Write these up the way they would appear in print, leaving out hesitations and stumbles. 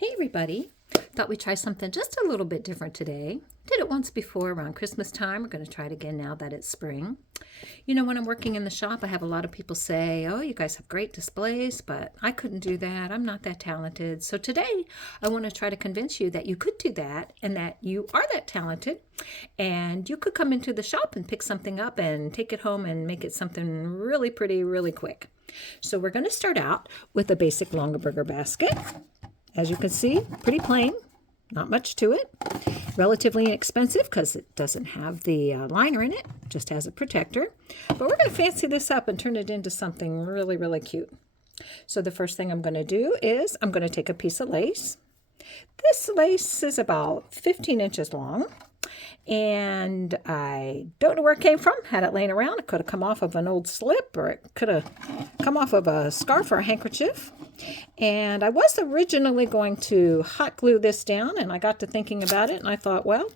Hey everybody, thought we'd try something just a little bit different today. Did it once before around Christmas time. We're going to try it again now that it's spring. You know, when I'm working in the shop, I have a lot of people say, oh, you guys have great displays, but I couldn't do that. I'm not that talented. So today I want to try to convince you that you could do that and that you are that talented and you could come into the shop and pick something up and take it home and make it something really pretty really quick. So we're going to start out with a basic Longaberger basket. As you can see, pretty plain, not much to it. Relatively inexpensive because it doesn't have the liner in it, just has a protector. But we're going to fancy this up and turn it into something really, really cute. So the first thing I'm going to do is I'm going to take a piece of lace. This lace is about 15 inches long. And I don't know where it came from. Had it laying around. It could have come off of an old slip, or it could have come off of a scarf or a handkerchief. And I was originally going to hot glue this down, and I got to thinking about it, and I thought, well,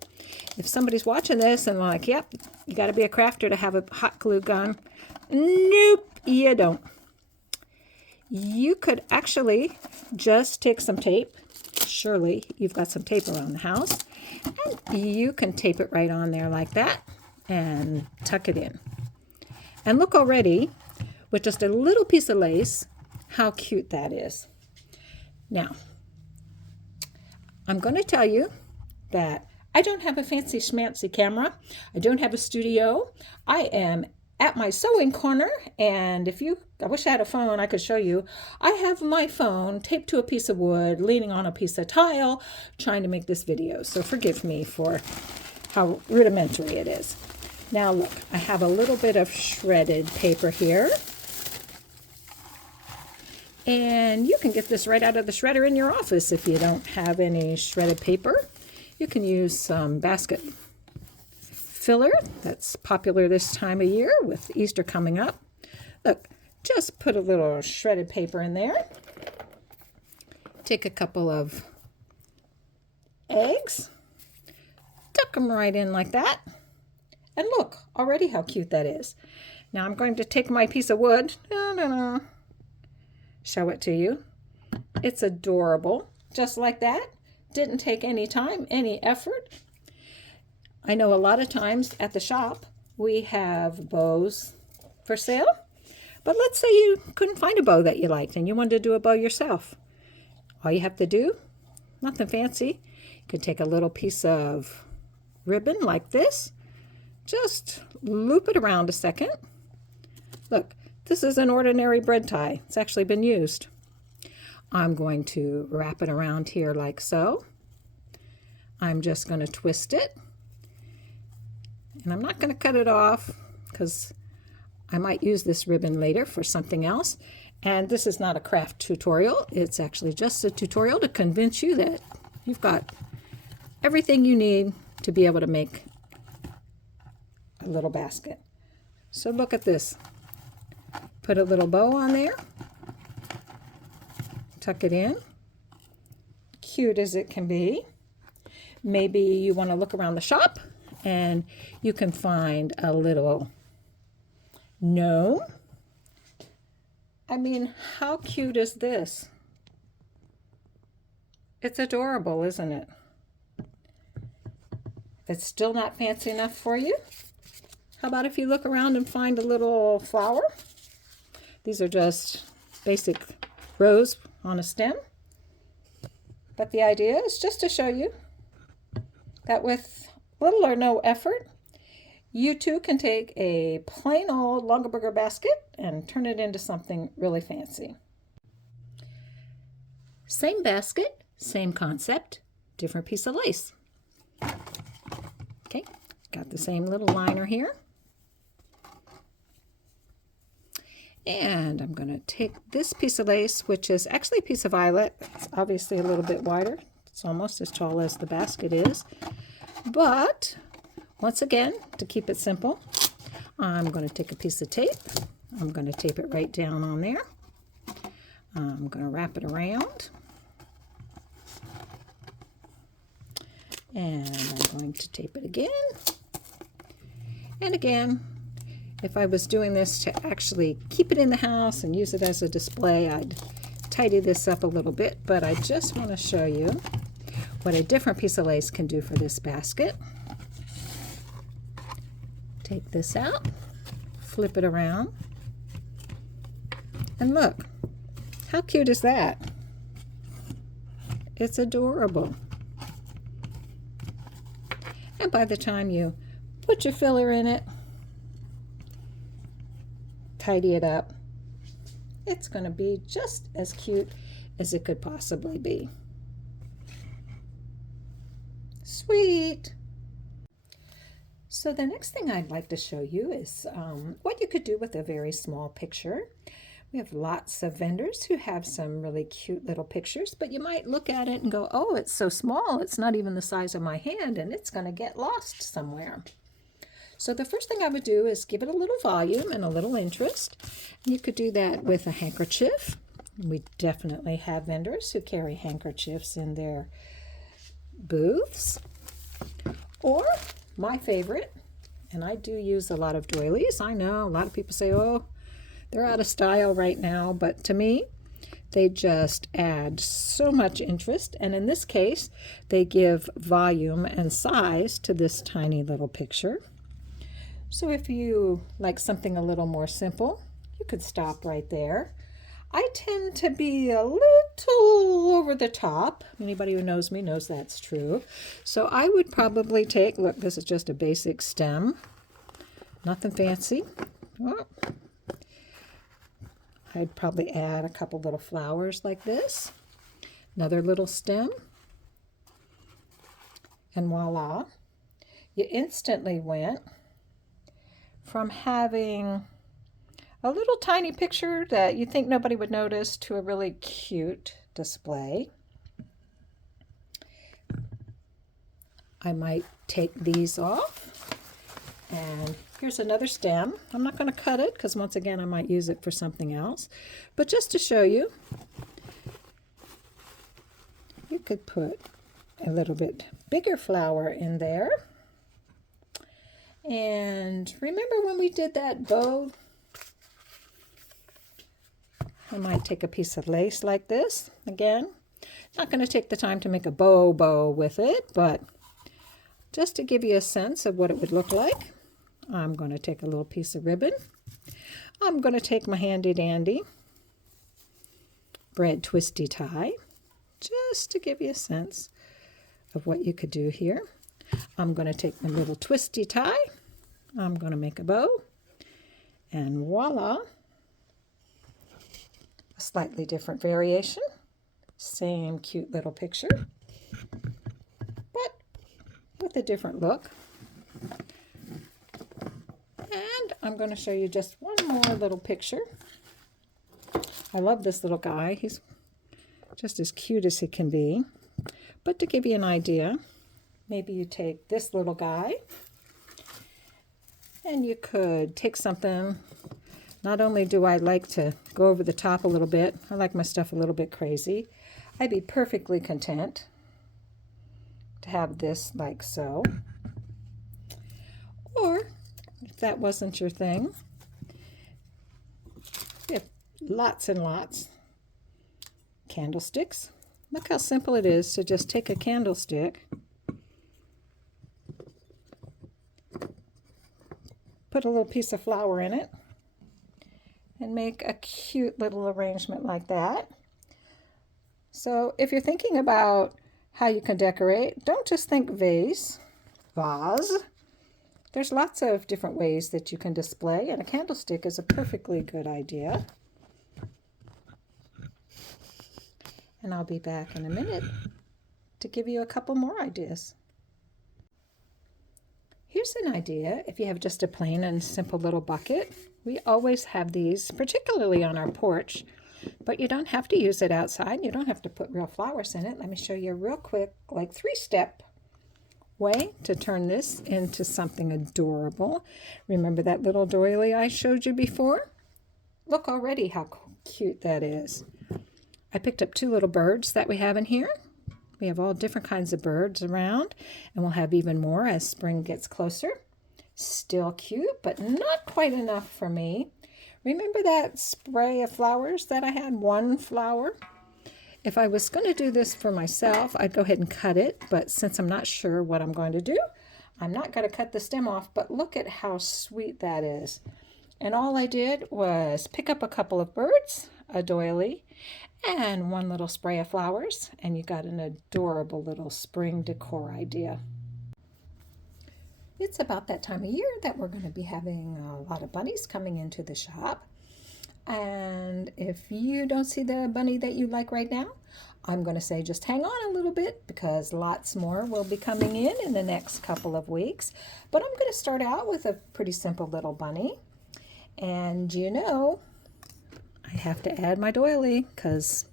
if somebody's watching this and like, yep, you got to be a crafter to have a hot glue gun. Nope, you don't. You could actually just take some tape. Surely you've got some tape around the house. And you can tape it right on there like that and tuck it in. And look already, with just a little piece of lace, how cute that is. Now, I'm going to tell you that I don't have a fancy schmancy camera. I don't have a studio. I am at my sewing corner, and I wish I had a phone I could show you. I have my phone taped to a piece of wood, leaning on a piece of tile, trying to make this video. So forgive me for how rudimentary it is. Now look, I have a little bit of shredded paper here. And you can get this right out of the shredder in your office if you don't have any shredded paper. You can use some basket filler that's popular this time of year with Easter coming up. Look, just put a little shredded paper in there. Take a couple of eggs, tuck them right in like that. And look, already how cute that is. Now I'm going to take my piece of wood, show it to you. It's adorable, just like that. Didn't take any time, any effort. I know a lot of times at the shop we have bows for sale, but let's say you couldn't find a bow that you liked and you wanted to do a bow yourself. All you have to do, nothing fancy, you could take a little piece of ribbon like this, just loop it around a second. Look, this is an ordinary bread tie. It's actually been used. I'm going to wrap it around here like so. I'm just going to twist it. And I'm not going to cut it off because I might use this ribbon later for something else. And this is not a craft tutorial. It's actually just a tutorial to convince you that you've got everything you need to be able to make a little basket. So look at this. Put a little bow on there. Tuck it in. Cute as it can be. Maybe you want to look around the shop and you can find a little gnome. I mean, how cute is this? It's adorable, isn't it? If it's still not fancy enough for you, how about if you look around and find a little flower? These are just basic rose on a stem. But the idea is just to show you that with little or no effort, you too can take a plain old Longaberger basket and turn it into something really fancy. Same basket, same concept, different piece of lace. Okay, got the same little liner here. And I'm going to take this piece of lace, which is actually a piece of eyelet. It's obviously a little bit wider. It's almost as tall as the basket is. But once again, to keep it simple, I'm going to take a piece of tape. I'm going to tape it right down on there. I'm going to wrap it around. And I'm going to tape it again. And again. If I was doing this to actually keep it in the house and use it as a display, I'd tidy this up a little bit, but I just want to show you what a different piece of lace can do for this basket. Take this out, flip it around, and look, how cute is that? It's adorable. And by the time you put your filler in it, tidy it up, it's going to be just as cute as it could possibly be. Sweet! So the next thing I'd like to show you is what you could do with a very small picture. We have lots of vendors who have some really cute little pictures, but you might look at it and go, oh, it's so small, it's not even the size of my hand, and it's going to get lost somewhere. So the first thing I would do is give it a little volume and a little interest. You could do that with a handkerchief. We definitely have vendors who carry handkerchiefs in their booths. Or my favorite, and I do use a lot of doilies. I know a lot of people say, oh, they're out of style right now, but to me, they just add so much interest. And in this case, they give volume and size to this tiny little picture. So if you like something a little more simple, you could stop right there. I tend to be a little over the top. Anybody who knows me knows that's true. So I would probably take, look, this is just a basic stem. Nothing fancy. Well, I'd probably add a couple little flowers like this. Another little stem. And voila. You instantly went from having a little tiny picture that you think nobody would notice to a really cute display. I might take these off. And here's another stem. I'm not going to cut it because once again I might use it for something else. But just to show you, you could put a little bit bigger flower in there. And remember when we did that bow? I might take a piece of lace like this. Again, not going to take the time to make a bow with it, but just to give you a sense of what it would look like, I'm going to take a little piece of ribbon. I'm going to take my handy dandy bread twisty tie, just to give you a sense of what you could do here. I'm going to take my little twisty tie. I'm going to make a bow. And voila, a slightly different variation. Same cute little picture, but with a different look. And I'm going to show you just one more little picture. I love this little guy. He's just as cute as he can be. But to give you an idea, maybe you take this little guy and you could take something. Not only do I like to go over the top a little bit, I like my stuff a little bit crazy. I'd be perfectly content to have this like so. Or if that wasn't your thing, we have lots and lots candlesticks. Look how simple it is to just take a candlestick, put a little piece of flower in it, and make a cute little arrangement like that. So if you're thinking about how you can decorate, don't just think vase. There's lots of different ways that you can display, and a candlestick is a perfectly good idea. And I'll be back in a minute to give you a couple more ideas. Here's an idea if you have just a plain and simple little bucket. We always have these, particularly on our porch, but you don't have to use it outside. You don't have to put real flowers in it. Let me show you a real quick, like 3-step way to turn this into something adorable. Remember that little doily I showed you before? Look already how cute that is. I picked up 2 little birds that we have in here. We have all different kinds of birds around, and we'll have even more as spring gets closer. Still cute, but not quite enough for me. Remember that spray of flowers that I had? One flower? If I was going to do this for myself, I'd go ahead and cut it, but since I'm not sure what I'm going to do, I'm not going to cut the stem off, but look at how sweet that is. And all I did was pick up a couple of birds, a doily, and one little spray of flowers, and you got an adorable little spring decor idea. It's about that time of year that we're going to be having a lot of bunnies coming into the shop. And if you don't see the bunny that you like right now, I'm going to say just hang on a little bit because lots more will be coming in the next couple of weeks. But I'm going to start out with a pretty simple little bunny. And you know, I have to add my doily because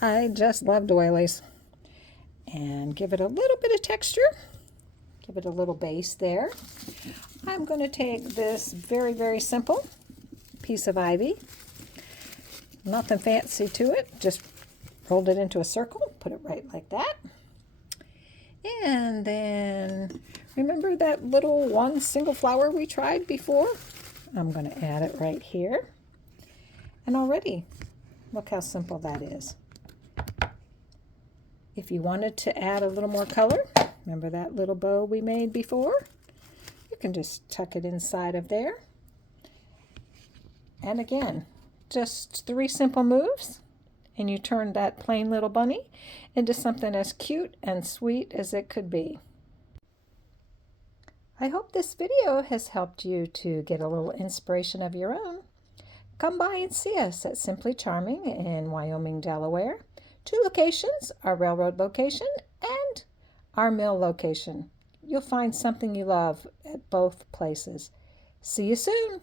I just love doilies. And give it a little bit of texture. Give it a little base there. I'm going to take this very, very simple piece of ivy. Nothing fancy to it. Just rolled it into a circle. Put it right like that. And then remember that little one single flower we tried before? I'm going to add it right here. And already, look how simple that is. If you wanted to add a little more color, remember that little bow we made before? You can just tuck it inside of there. And again, just 3 simple moves, and you turn that plain little bunny into something as cute and sweet as it could be. I hope this video has helped you to get a little inspiration of your own. Come by and see us at Simply Charming in Wyoming, Delaware. 2 locations, our railroad location and our mill location. You'll find something you love at both places. See you soon.